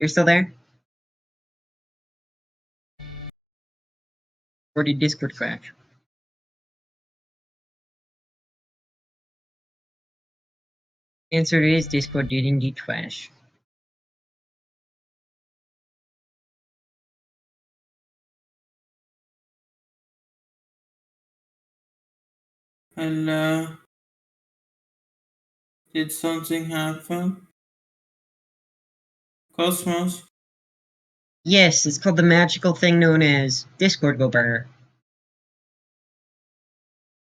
You're still there? Or did Discord crash? Answer is Discord did indeed crash. Hello. Did something happen? Cosmos? Yes, it's called the magical thing known as Discord go burr.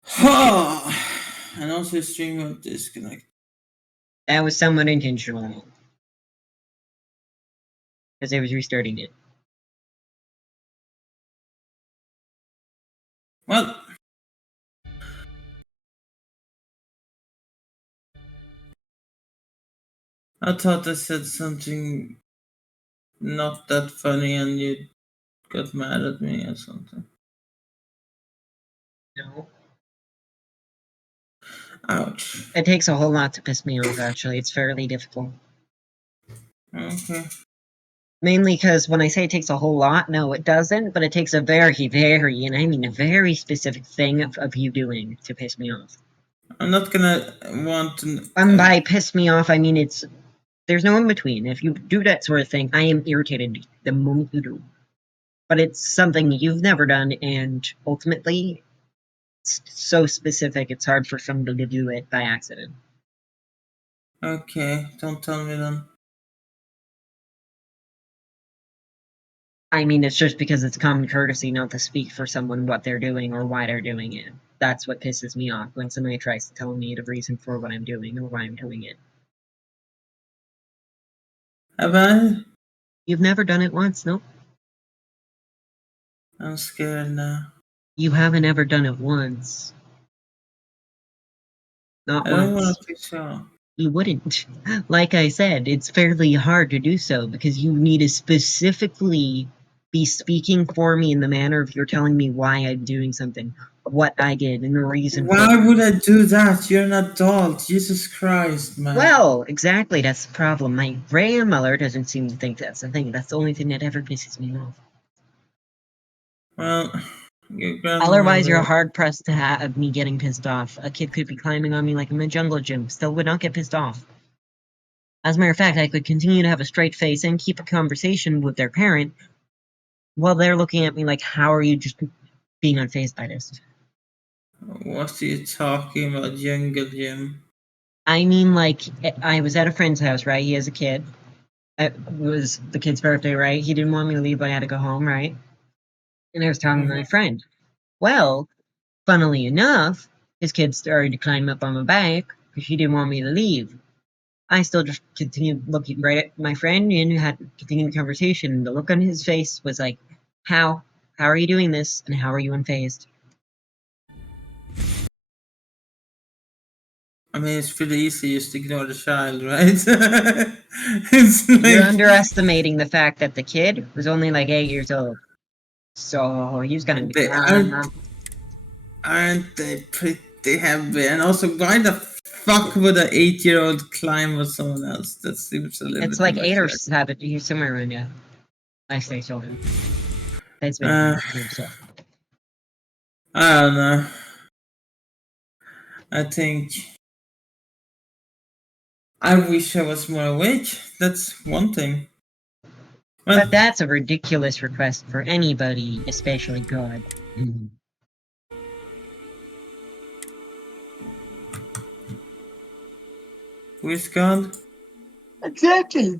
Ha! And also stream got disconnect. That was somewhat intentional. Because I was restarting it. Well, I thought I said something not that funny and you got mad at me or something. No. Ouch. It takes a whole lot to piss me off, actually. It's fairly difficult. Okay. Mainly because when I say it takes a whole lot, no, it doesn't, but it takes a very, very, and I mean a very specific thing of you doing to piss me off. I'm not gonna want to. And by piss me off, I mean there's no in between. If you do that sort of thing, I am irritated the moment you do. But it's something you've never done, and ultimately, it's so specific, it's hard for somebody to do it by accident. Okay, don't tell me then. I mean, it's just because it's common courtesy not to speak for someone what they're doing or why they're doing it. That's what pisses me off when somebody tries to tell me the reason for what I'm doing or why I'm doing it. Have I? You've never done it once, nope. I'm scared now. You haven't ever done it once. Not I don't want once. to be sure. You wouldn't. Like I said, it's fairly hard to do so because you need to specifically be speaking for me in the manner of you're telling me why I'm doing something, what I did, and the reason for Why it. would I do that? You're an adult. Jesus Christ, man. Well, exactly, that's the problem. My grandmother doesn't seem to think that's the thing. That's the only thing that ever pisses me off. Well, your grandmother. Otherwise, you're hard pressed to have me getting pissed off. A kid could be climbing on me like I'm in a jungle gym, still would not get pissed off. As a matter of fact, I could continue to have a straight face and keep a conversation with their parent while they're looking at me like, how are you just being unfazed by this? What are you talking about, jungle gym? I mean, like, I was at a friend's house, right? He has a kid. It was the kid's birthday, right? He didn't want me to leave, but I had to go home, right? And I was telling my friend, well, funnily enough, his kid started to climb up on my back because she didn't want me to leave. I still just continued looking right at my friend and had continued the conversation. The look on his face was like, how? How are you doing this? And how are you unfazed? I mean, it's pretty easy just to ignore the child, right? It's like, You're underestimating the fact that the kid was only like 8 years old. So he's gonna be aren't they pretty heavy? And also, why the fuck would an 8-year-old climb with someone else? That seems a little It's bit like 8 or immature. 7. He's somewhere around, yeah. I say children. That's been so. I don't know. I think I wish I was more awake. That's one thing. Well, But that's a ridiculous request for anybody, especially God. who is God? Exactly.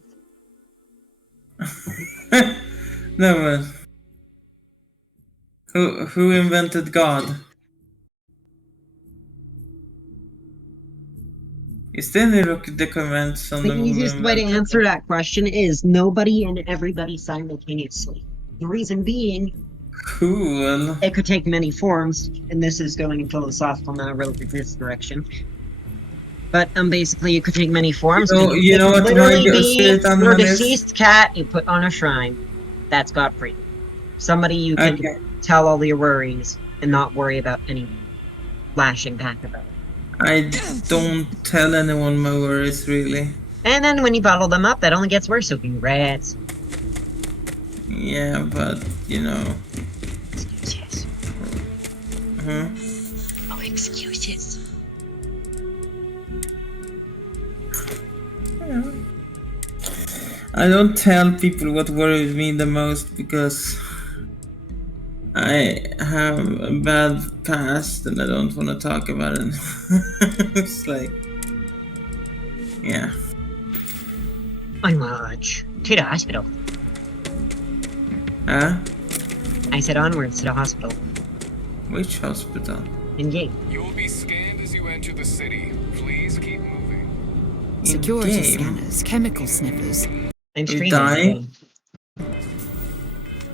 No, but who invented God? Is there any the comments on The the who easiest way to invented answer that question is nobody and everybody simultaneously. The reason being, Cool. it could take many forms, and this is going philosophical, not relative to this direction. But basically, it could take many forms. You know what literally my be spirit your animal is? deceased cat you put on a shrine. That's God for you. Somebody you can tell all your worries and not worry about any flashing back about it. I don't tell anyone my worries, really. And then when you bottle them up, that only gets worse, so congrats. Yeah, but you know. Excuses. Huh? Oh, excuses. Yeah. I don't tell people what worries me the most because I have a bad past and I don't want to talk about it. It's like, yeah. I'm Marge. To the hospital. Huh? I said onwards to the hospital. Which hospital? In game. You will be scanned as you enter the city. Please keep moving. In Security game? scanners, chemical sniffers. I'm You streaming dying? again.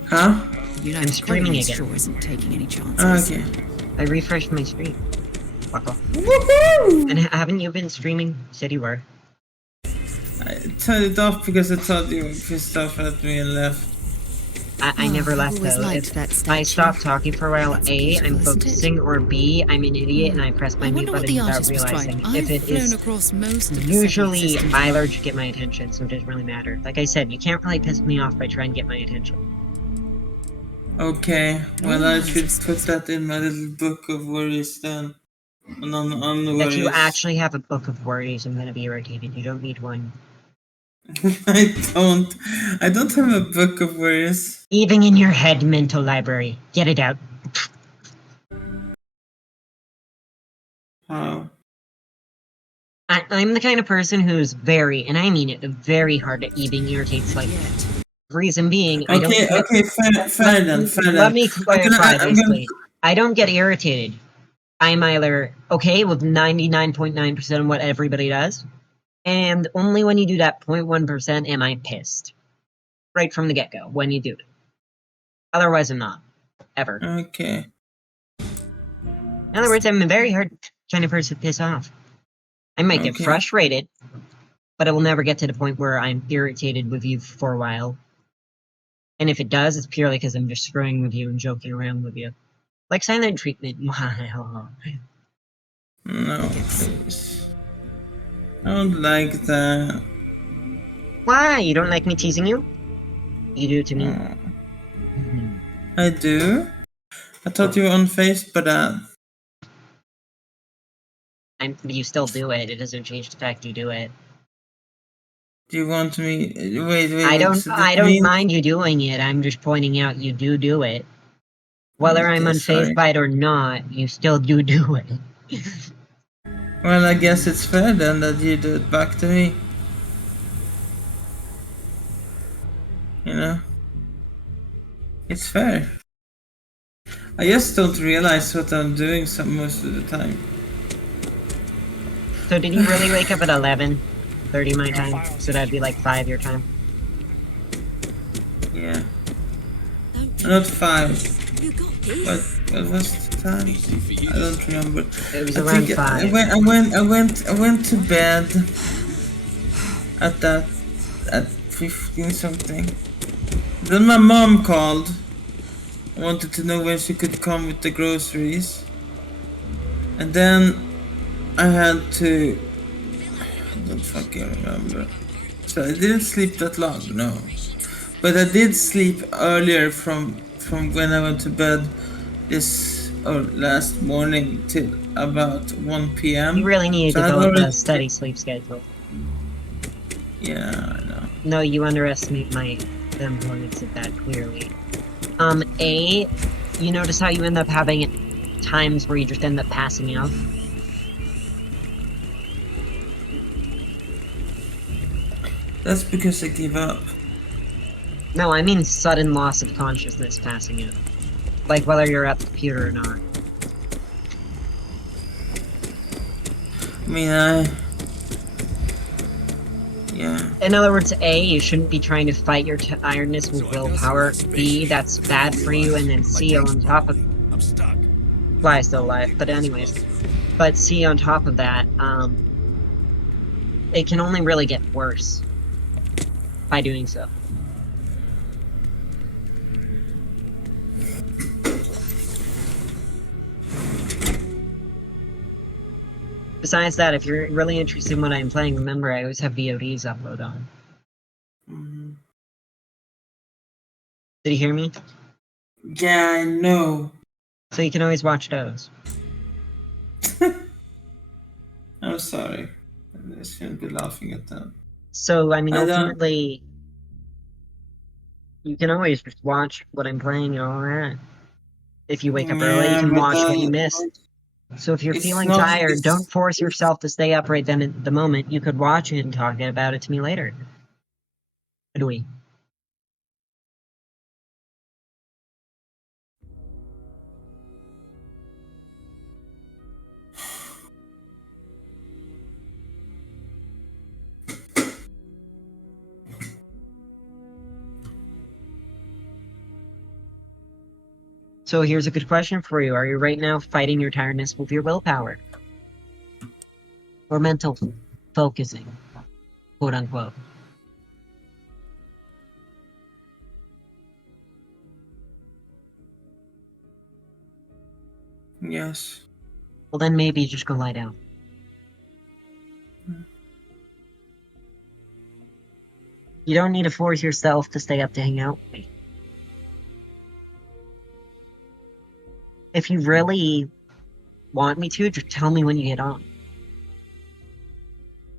Huh? United streaming Credence again. sure isn't taking any chances. Okay. I refreshed my stream. Fuck off. Woohoo! And haven't you been streaming Cityware? I turned it off because I thought you were pissed off at me and left. I Oh, never I've left always though. liked If that I statue. stop talking for a while, It's A, I'm beautiful, isn't it? focusing, or B, I'm an idiot and I press my I mute wonder what button the without artist was trying. realizing. If I've it flown is across most of the usually settled systems. Eiler to get my attention, so it doesn't really matter. Like I said, you can't really piss me off by trying to get my attention. Okay, well All I manners should of put space. that in my little book of worries then. On If you worries. actually have a book of worries, I'm gonna be irritated. You don't need one. I don't. I don't have a book of worries. Even in your head mental library. Get it out. How? I'm the kind of person who's very, and I mean it, very hard at even irritates like Yet. reason being, I don't Okay, get. okay, fair then, fair Let then. me clarify, I'm gonna. basically. I don't get irritated. I'm either okay with 99.9% of what everybody does, and only when you do that 0.1% am I pissed. Right from the get-go, when you do it. Otherwise, I'm not. Ever. Okay. In other words, I'm a very hard kind of person to piss off. I might get Okay. frustrated, but it will never get to the point where I'm irritated with you for a while. And if it does, it's purely because I'm just screwing with you and joking around with you. Like silent treatment. No, please. I don't like that. Why? You don't like me teasing you? You do to me. Oh, I do? I thought you were unfazed by that. You still do it. It doesn't change the fact you do it. Do you want me? Wait. So I that don't means. mind you doing it. I'm just pointing out you do it. Whether I'm Okay, unfazed sorry. by it or not, you still do it. Well, I guess it's fair then that you do it back to me. You know? It's fair. I just don't realize what I'm doing most of the time. So did you really wake up at 11:30 my time? So that'd be like 5 your time. Yeah. Not 5. You got What was the time? I don't remember. It was I around think 5. I went to bed at 15 something. Then my mom called. Wanted to know when she could come with the groceries. And then I had to. I don't fucking remember. So I didn't sleep that long, no. But I did sleep earlier from when I went to bed last morning till about 1 p.m. You really need to So I'd develop already a steady sleep schedule. yeah, I know. No, you underestimate the importance of that clearly. A, you notice how you end up having times where you just end up passing out? That's because I give up. No, I mean sudden loss of consciousness passing out. Like whether you're at the computer or not. I mean, yeah. In other words, A, you shouldn't be trying to fight your tiredness with willpower. B, that's bad for you. And then C, on top of... I'm stuck. Fly's still alive, but anyways. But C, on top of that, it can only really get worse by doing so. Besides that, if you're really interested in what I'm playing, remember I always have VODs upload on. Mhm. Did you hear me? Yeah, I know. So you can always watch those. I'm sorry. I shouldn't be laughing at that. So, I mean, I don't. ultimately, you can always just watch what I'm playing and all that. If you wake up early, you Yeah, can but watch what you then missed. So if you're it's feeling not. tired, don't force It's yourself to stay up right then at the moment. You could watch it and talk about it to me later. Could we? So here's a good question for you. Are you right now fighting your tiredness with your willpower? Or mental focusing, quote unquote? yes. Well, then maybe just go lie down. You don't need to force yourself to stay up to hang out with me. If you really want me to, just tell me when you get on.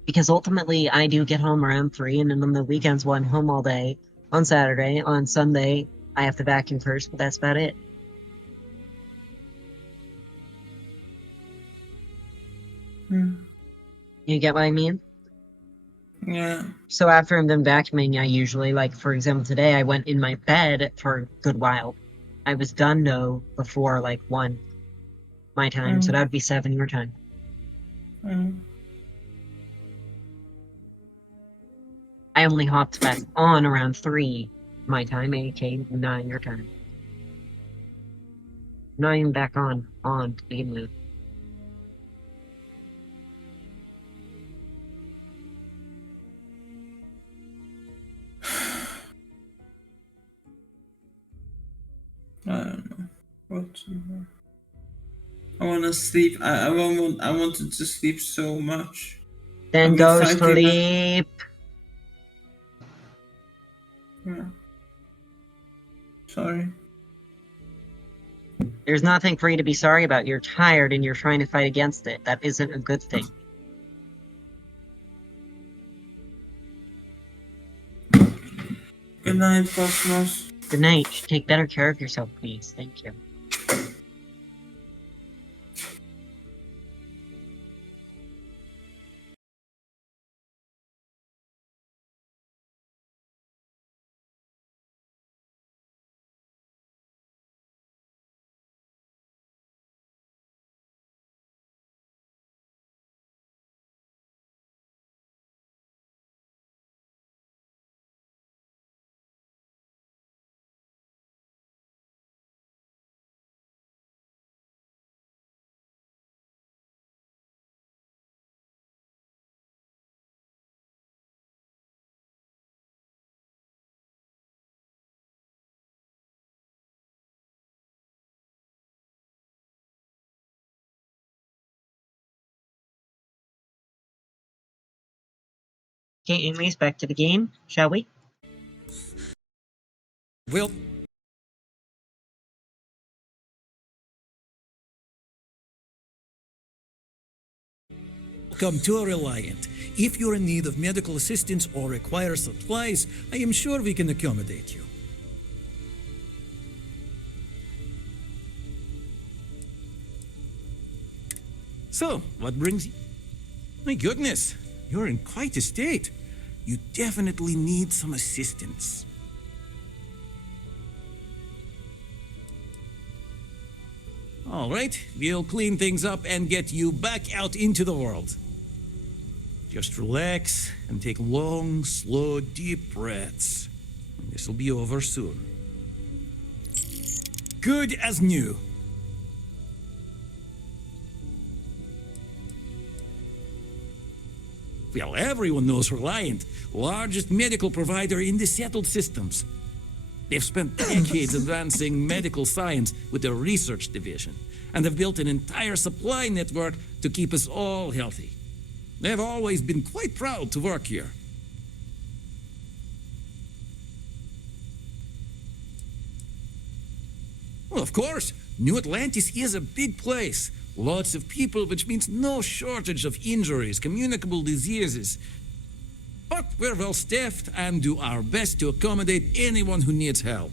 Because ultimately, I do get home around 3, and then on the weekends, while I'm home all day, on Saturday, on Sunday, I have to vacuum first, but that's about it. Hmm. You get what I mean? Yeah. So after I'm done vacuuming, I usually, like, for example, today, I went in my bed for a good while. I was done, though, before, like, 1 my time, so that Mm, would be 7 your time. mm. I only hopped back on around 3 my time, aka 9 your time. Not even back on to begin with. I don't know. What to do. I want to sleep. I wanted to sleep so much. Then I've been go fighting my. sleep! Yeah. Sorry. There's nothing for you to be sorry about. You're tired and you're trying to fight against it. That isn't a good thing. Good night, Cosmos. Good night. Take better care of yourself, please. Thank you. Okay, anyways, back to the game, shall we? Well, welcome to Reliant. If you're in need of medical assistance or require supplies, I am sure we can accommodate you. So, what brings you? My goodness, you're in quite a state. You definitely need some assistance. All right, we'll clean things up and get you back out into the world. Just relax and take long, slow, deep breaths. This will be over soon. Good as new. Well, everyone knows Reliant, largest medical provider in the settled systems. They've spent decades advancing medical science with their research division, and have built an entire supply network to keep us all healthy. They've always been quite proud to work here. Well, of course, New Atlantis is a big place. Lots of people, which means no shortage of injuries, communicable diseases. But we're well staffed and do our best to accommodate anyone who needs help.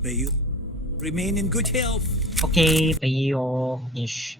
May you remain in good health. Okay, Pio-ish.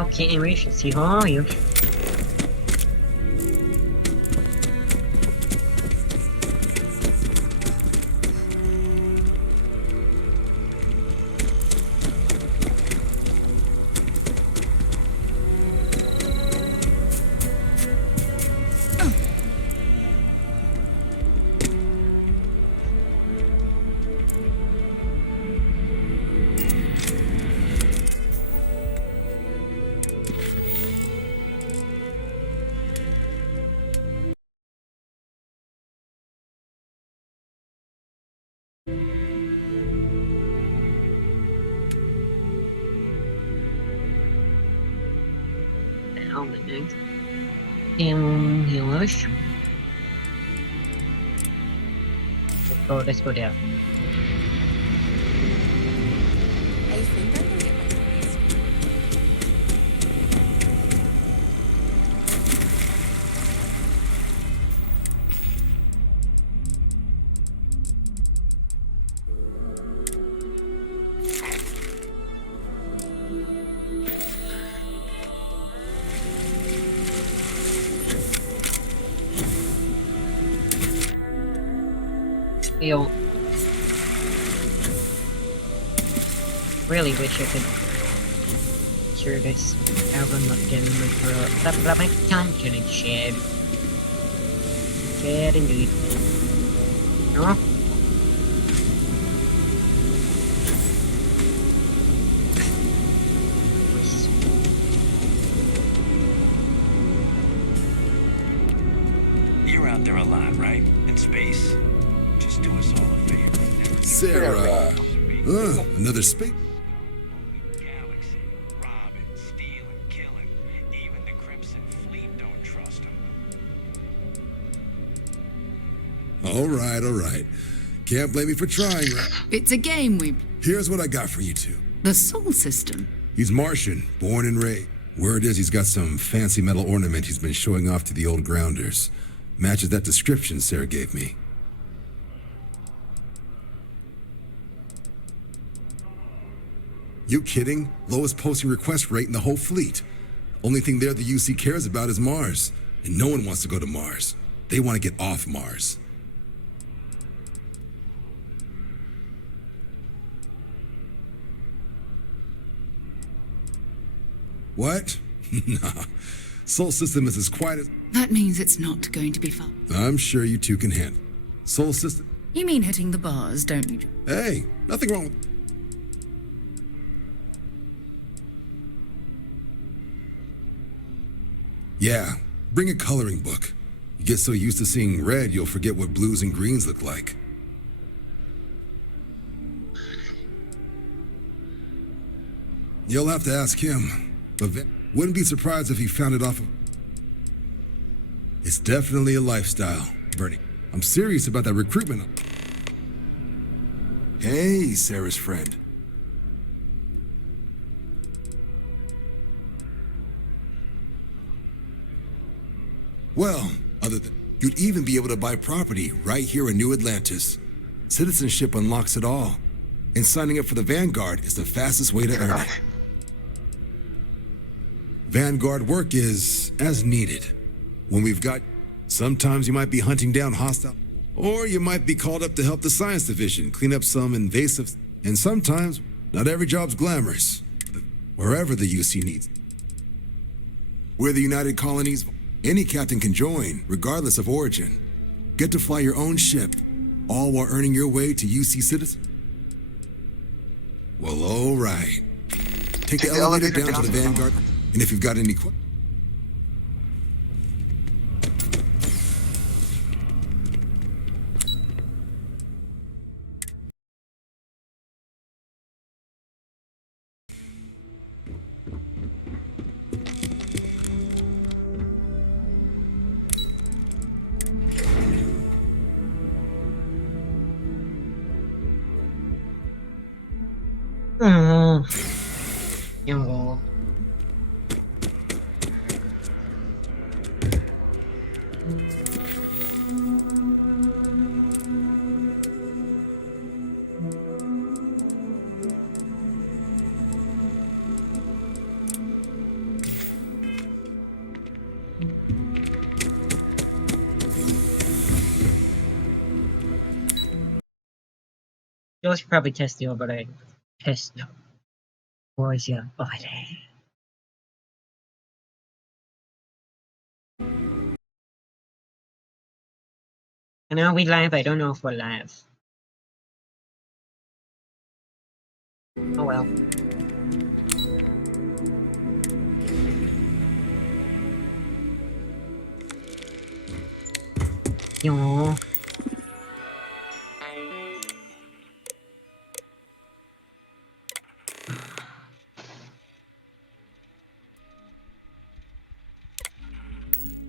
Okay, we should see how are you. Helmet. Healers. Let's go down. I think I'm gonna get my face. Feel really wish I could cure this album again with but my conscience shed. Shed indeed. No? You're out there a lot, right? In space? Just do us all a favor. Sarah. Another space. Galaxy, robbing, stealing, killing. Even the Crimson Fleet don't trust him. All right. Can't blame me for trying, right? It's a game we... Here's what I got for you two. The Sol system. He's Martian, born and raised. Word is he's got some fancy metal ornament he's been showing off to the old grounders. Matches that description Sarah gave me. You kidding? Lowest posting request rate in the whole fleet. Only thing there the UC cares about is Mars. And no one wants to go to Mars. They want to get off Mars. What? Nah. Sol System is as quiet as... That means it's not going to be fun. I'm sure you two can handle. Sol System... You mean hitting the bars, don't you? Hey, nothing wrong with... Yeah, bring a coloring book. You get so used to seeing red, you'll forget what blues and greens look like. You'll have to ask him. But wouldn't be surprised if he found it off of... It's definitely a lifestyle, Bernie. I'm serious about that recruitment. Hey, Sarah's friend. Well, other than... You'd even be able to buy property right here in New Atlantis. Citizenship unlocks it all. And signing up for the Vanguard is the fastest way to earn it. Vanguard work is as needed. When we've got... Sometimes you might be hunting down hostile... Or you might be called up to help the science division clean up some invasive... And sometimes, not every job's glamorous. Wherever the UC needs. We're the United Colonies... Any captain can join, regardless of origin. Get to fly your own ship, all while earning your way to UC citizen. Well, all right. Take the elevator down to the Vanguard, and if you've got any questions... Yo. You should probably test the overlay. Test. Where's your body? And are we live? I don't know if we're live. Oh well. Yo.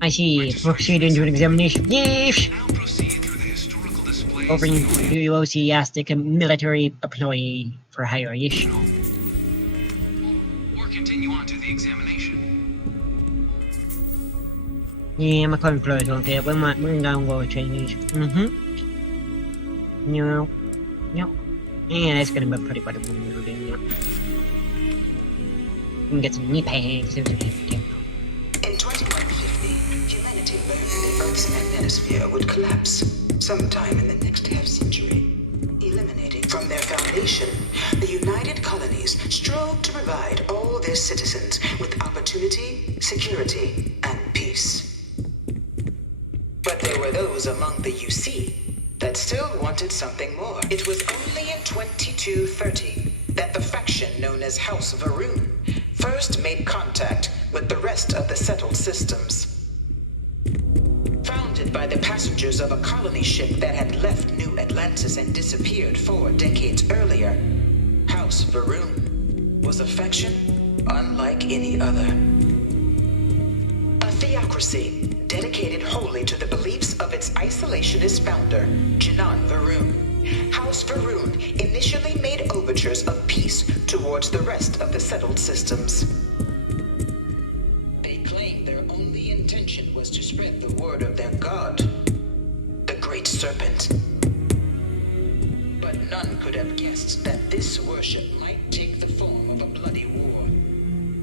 I see. Proceed into an examination. Yes! Now proceed through the historical displays. Over enthusiastic military employee for hire. Yes. Or continue on to the examination. Yeah, my current employees don't care. We're gonna go Chinese. No. Yeah, that's gonna be pretty quite a movie. Yeah. We can get some knee pads. In 2150, humanity learned the Earth's magnetosphere would collapse sometime in the next half-century. Eliminating from their foundation, the United Colonies strove to provide all their citizens with opportunity, security, and peace. But there were those among the UC that still wanted something more. It was only in 2230 that the faction known as House Varun first made contact with the rest of the settled systems. Founded by the passengers of a colony ship that had left New Atlantis and disappeared 4 decades earlier, House Varun was a faction unlike any other. A theocracy dedicated wholly to the beliefs of its isolationist founder, Janan Varun. House Varun initially made overtures of peace towards the rest of the settled systems. They claimed their only intention was to spread the word of their god, the Great Serpent. But none could have guessed that this worship might take the form of a bloody war.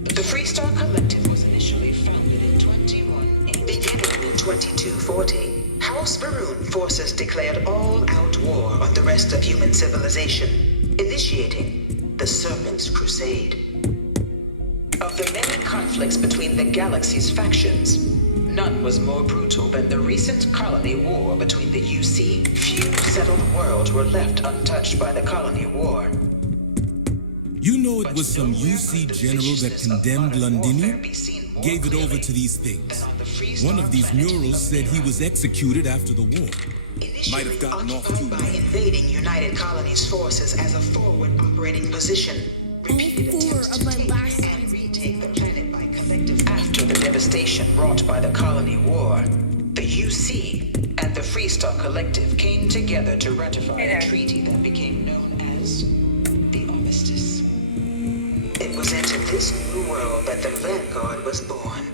The Freestar Collective was initially founded in 2180. Beginning in 2240, House Varun forces declared all-out war on the rest of human civilization, initiating the Serpent's Crusade. Of the many conflicts between the galaxy's factions, none was more brutal than the recent colony war between the UC. Few settled worlds were left untouched by the colony war. You know it was some UC general that condemned Londini? Gave it over to these things. One of these murals said he was executed after the war. Might have gotten off too by invading United Colonies forces as a forward operating position, repeated attempts to take and retake the planet by collective. After the devastation wrought by the colony war, the UC and the Freestar Collective came together to ratify a treaty that became known as the Armistice. It was into this new world that the Vanguard was born.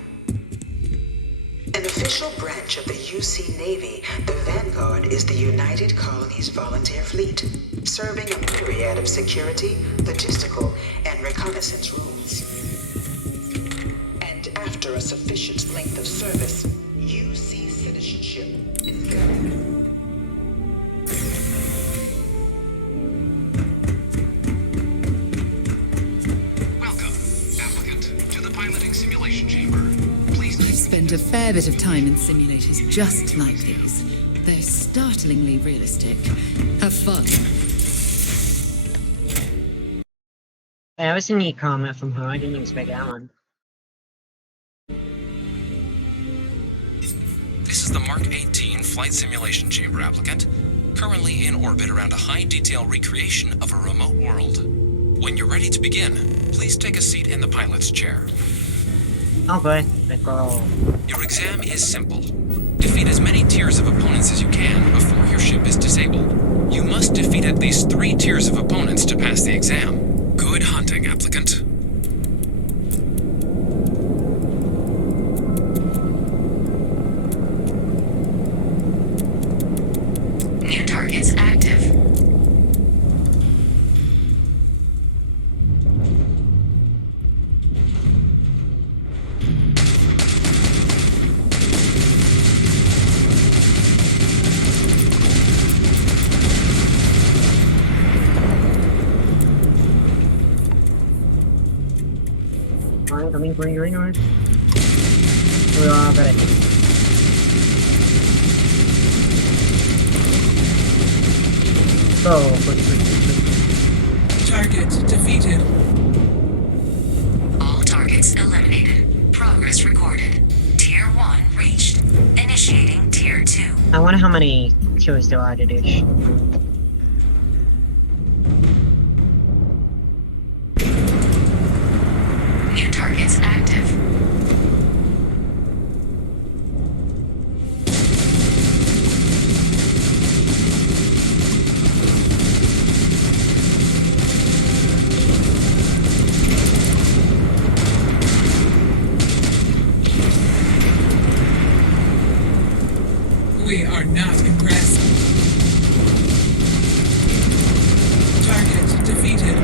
An official branch of the UC Navy, the Vanguard is the United Colonies Volunteer Fleet, serving a myriad of security, logistical, and reconnaissance roles. And after a sufficient length of service, UC citizenship is granted. Welcome, applicant, to the piloting simulation chamber. Please I've spent a fair bit of time in simulators just like these. They're startlingly realistic. Have fun. That was a neat comment from her. I didn't expect that one. This is the Mark 18 Flight Simulation Chamber applicant, currently in orbit around a high-detail recreation of a remote world. When you're ready to begin, please take a seat in the pilot's chair. Oh, good. Good girl. Your exam is simple. Defeat as many tiers of opponents as you can before your ship is disabled. You must defeat at least 3 tiers of opponents to pass the exam. Good hunting, applicant. New targets active. Alright, coming for you, right? We all got it. Go, quick. Target defeated. All targets eliminated. Progress recorded. Tier 1 reached. Initiating Tier 2. I wonder how many kills there are to dish. New targets active. We are not impressed. Target defeated.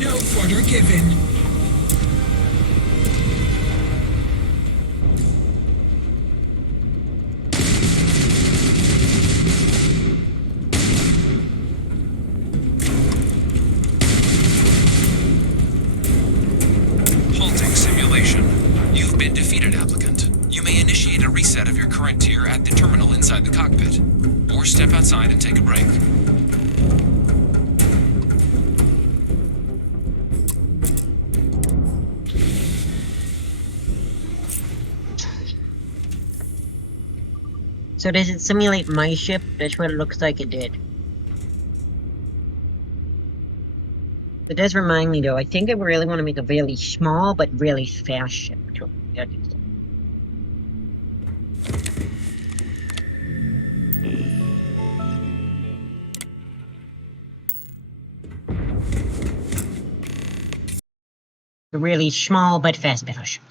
No order given. Halting simulation. You've been defeated, applicant. You may initiate a reset of your current tier at the terminal inside the cockpit, or step outside and take a break. So does it simulate my ship? That's what it looks like it did. It does remind me though, I think I really want to make a really small but really fast ship. A really small but fast battleship.